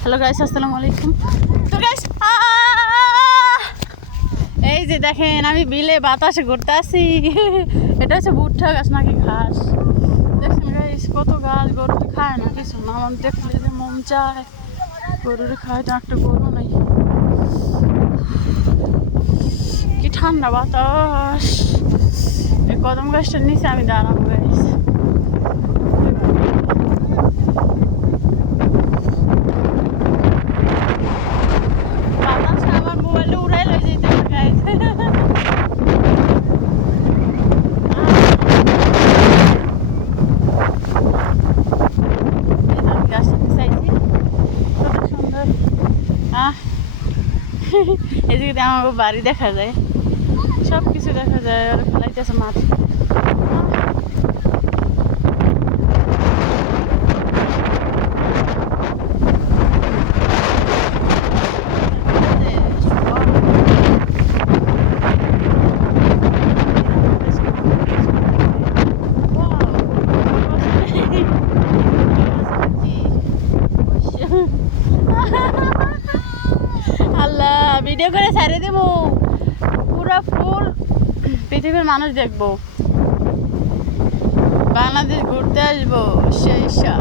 Hello guys, আসসালামু আলাইকুম। তো গাইস, এই যে দেখেন আমি বিলে বাতাসে ঘুরতে আসি। এটা হচ্ছে ভুট্টা গাছ নাকি ঘাস। দেখছেন গাইস, কত গাছ। গরু খায় না কিছু না, আমার দেখলে যে মন চায় গরুরে খায়, তো একটা গরু নাই। কি ঠান্ডা বাতাস। এই কদম গাছটার নিচে আমি দাঁড়াবো গাইস। বাতাসটা আমার মোবাইলটা উড়াই লয়ে যেতে গাইস। গাছটা চাইছি কত সুন্দর। এদিকে আমার বাড়ি দেখা যায়, সব কিছু দেখা যায়। আর ফেলাইতেছে মাছ। আল্লাহ, ভিডিও করে ছাড়ে দেবো, পুরো ফুল পৃথিবীর মানুষ দেখবো, বাংলাদেশ ঘুরতে আসবো সেই সব।